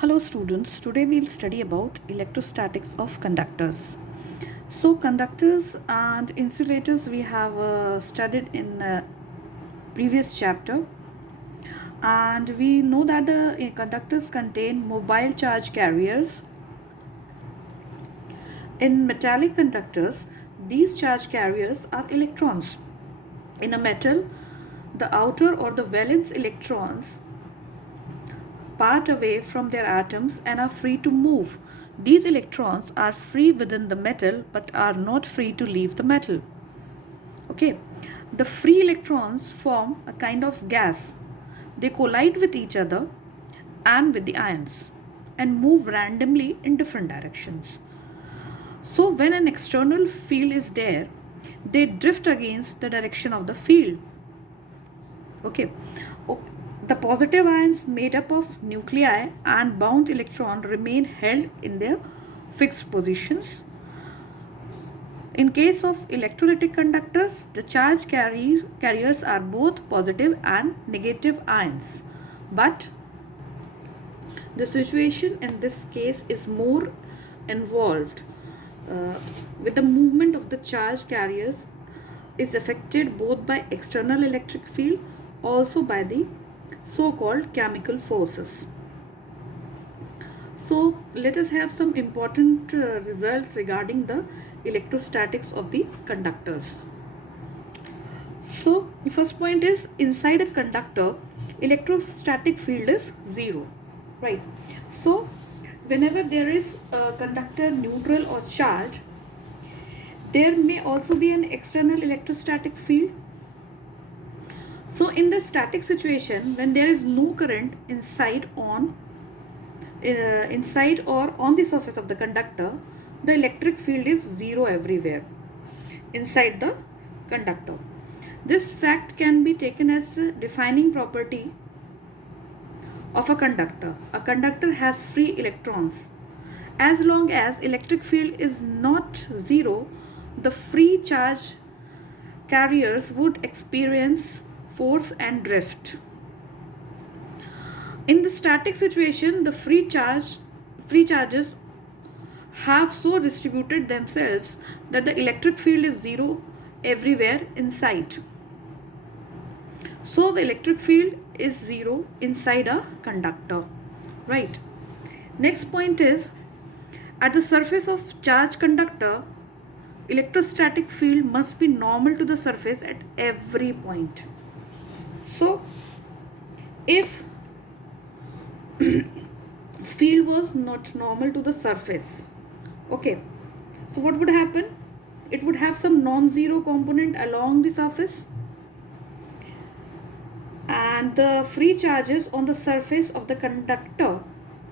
Hello students, today we'll study about electrostatics of conductors. So conductors and insulators we have studied in previous chapter, and we know that the conductors contain mobile charge carriers. In metallic conductors, these charge carriers are electrons. In a metal, the outer or the valence electrons part away from their atoms and are free to move. These electrons are free within the metal but are not free to leave the metal. Okay, the free electrons form a kind of gas. They collide with each other and with the ions and move randomly in different directions. So, when an external field is there, they drift against the direction of the field. Okay. The positive ions made up of nuclei and bound electron remain held in their fixed positions. In case of electrolytic conductors, the charge carriers are both positive and negative ions. But the situation in this case is more involved. With the movement of the charge carriers is affected both by external electric field, also by the so-called chemical forces. So let us have some important results regarding the electrostatics of the conductors. So the first point is, inside a conductor, electrostatic field is zero, right? So whenever there is a conductor neutral or charged, there may also be an external electrostatic field. So in the static situation, when there is no current inside or on the surface of the conductor, the electric field is zero everywhere inside the conductor. This fact can be taken as a defining property of a conductor. A conductor has free electrons. As long as electric field is not zero, the free charge carriers would experience force and drift. In the static situation, the free charges have so distributed themselves that the electric field is zero everywhere inside. So the electric field is zero inside a conductor, right? Next point is, at the surface of charged conductor, electrostatic field must be normal to the surface at every point. So if field was not normal to the surface, okay, so what would happen? It would have some non-zero component along the surface, and the free charges on the surface of the conductor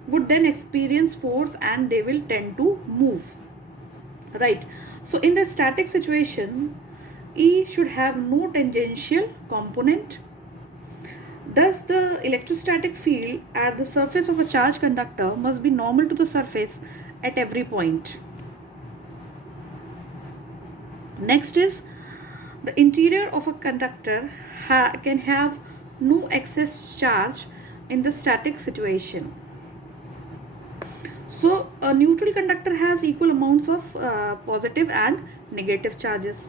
would then experience force and they will tend to move, right? So in the static situation, E should have no tangential component. Thus, the electrostatic field at the surface of a charged conductor must be normal to the surface at every point. Next is, the interior of a conductor can have no excess charge in the static situation. So, a neutral conductor has equal amounts of positive and negative charges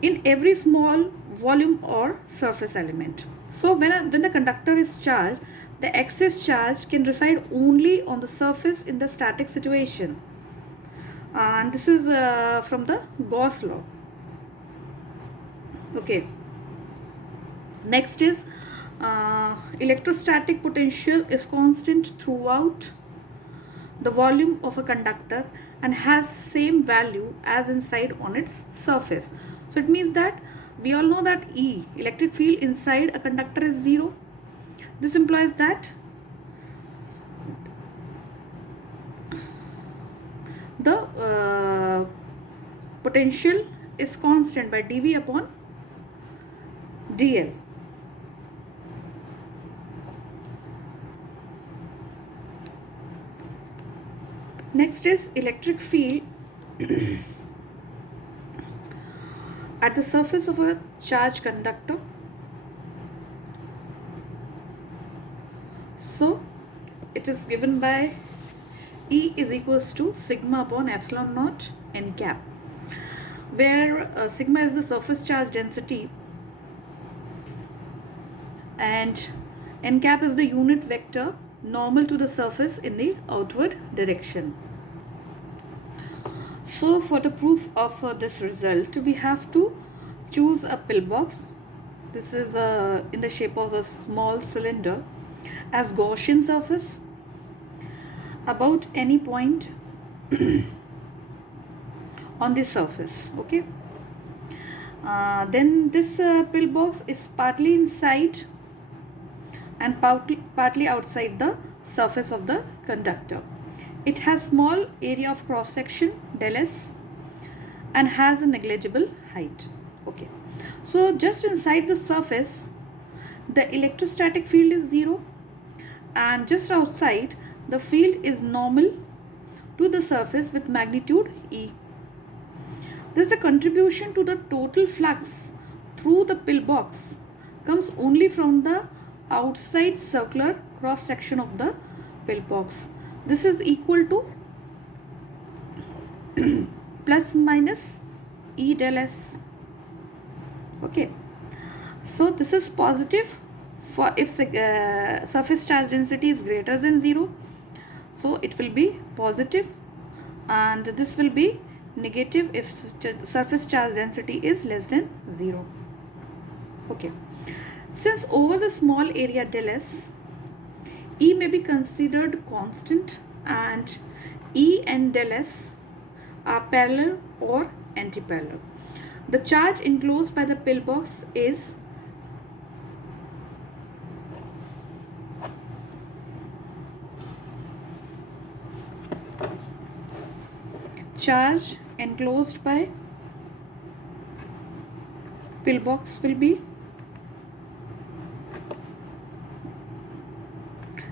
in every small volume or surface element. So when the conductor is charged, the excess charge can reside only on the surface in the static situation. And this is from the Gauss law. Okay. Next is, electrostatic potential is constant throughout the volume of a conductor and has same value as inside on its surface. So it means that we all know that E, electric field inside a conductor, is zero. This implies that the potential is constant by dV upon dl. Next is electric field at the surface of a charged conductor. So it it is given by E is equals to sigma upon epsilon naught n cap, where sigma is the surface charge density and n cap is the unit vector normal to the surface in the outward direction. So for the proof of this result, we have to choose a pillbox. This is in the shape of a small cylinder as Gaussian surface about any point on the surface. Okay. Then this pillbox is partly inside and partly outside the surface of the conductor. It has small area of cross section del S and has a negligible height. Okay. So just inside the surface, the electrostatic field is 0, and just outside the field is normal to the surface with magnitude E. Thus the contribution to the total flux through the pillbox comes only from the outside circular cross section of the pillbox. This is equal to plus minus E del S. Okay, so this is positive for if surface charge density is greater than 0, so it will be positive, and this will be negative if surface charge density is less than 0. Okay, since over the small area del S, E may be considered constant and E and del S are parallel or antiparallel. The charge enclosed by the pillbox is charge enclosed by pillbox will be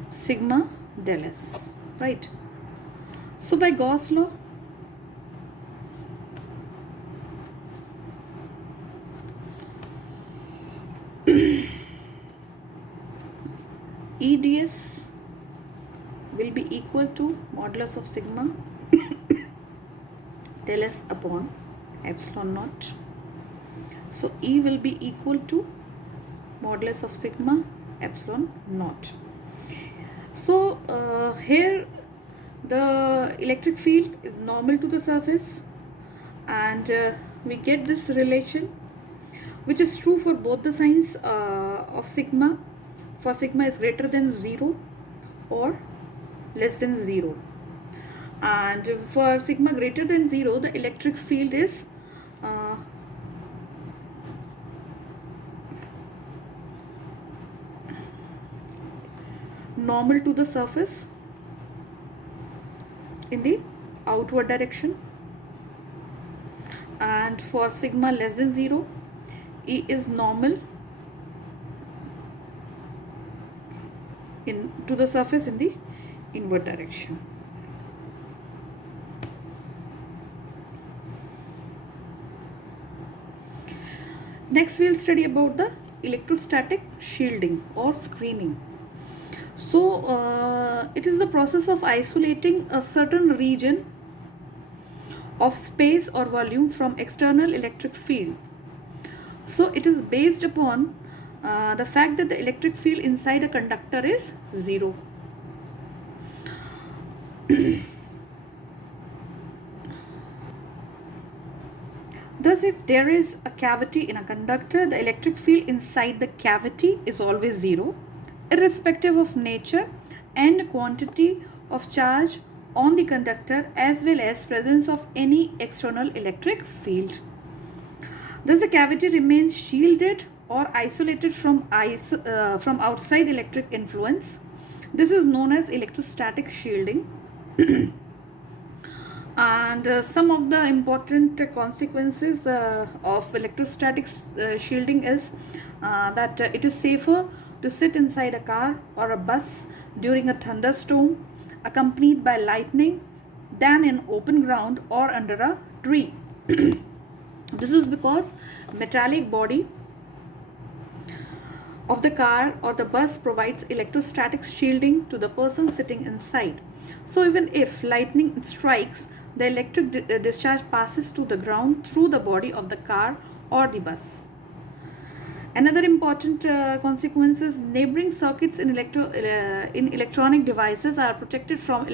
sigma del S, right? So by Gauss law, EDS will be equal to modulus of sigma del S upon epsilon naught. So E will be equal to modulus of sigma epsilon naught. So here the electric field is normal to the surface, and we get this relation which is true for both the signs of sigma. For sigma is greater than 0 or less than 0, and for sigma greater than 0, the electric field is normal to the surface in the outward direction, and for sigma less than 0, E is normal to the surface in the inward direction. Next we will study about the electrostatic shielding or screening. So it is the process of isolating a certain region of space or volume from external electric field. So it is based upon the fact that the electric field inside a conductor is 0. Thus, if there is a cavity in a conductor, the electric field inside the cavity is always 0, irrespective of nature and quantity of charge on the conductor, as well as presence of any external electric field. Thus, the cavity remains shielded or isolated from outside electric influence. This is known as electrostatic shielding. And some of the important consequences of electrostatic shielding is that it is safer to sit inside a car or a bus during a thunderstorm accompanied by lightning than in open ground or under a tree. This is because metallic body of the car or the bus provides electrostatic shielding to the person sitting inside. So even if lightning strikes, the electric discharge passes to the ground through the body of the car or the bus. Another important consequence is neighboring circuits in electronic devices are protected from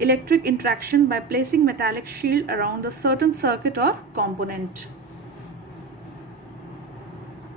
electric interaction by placing metallic shield around a certain circuit or component.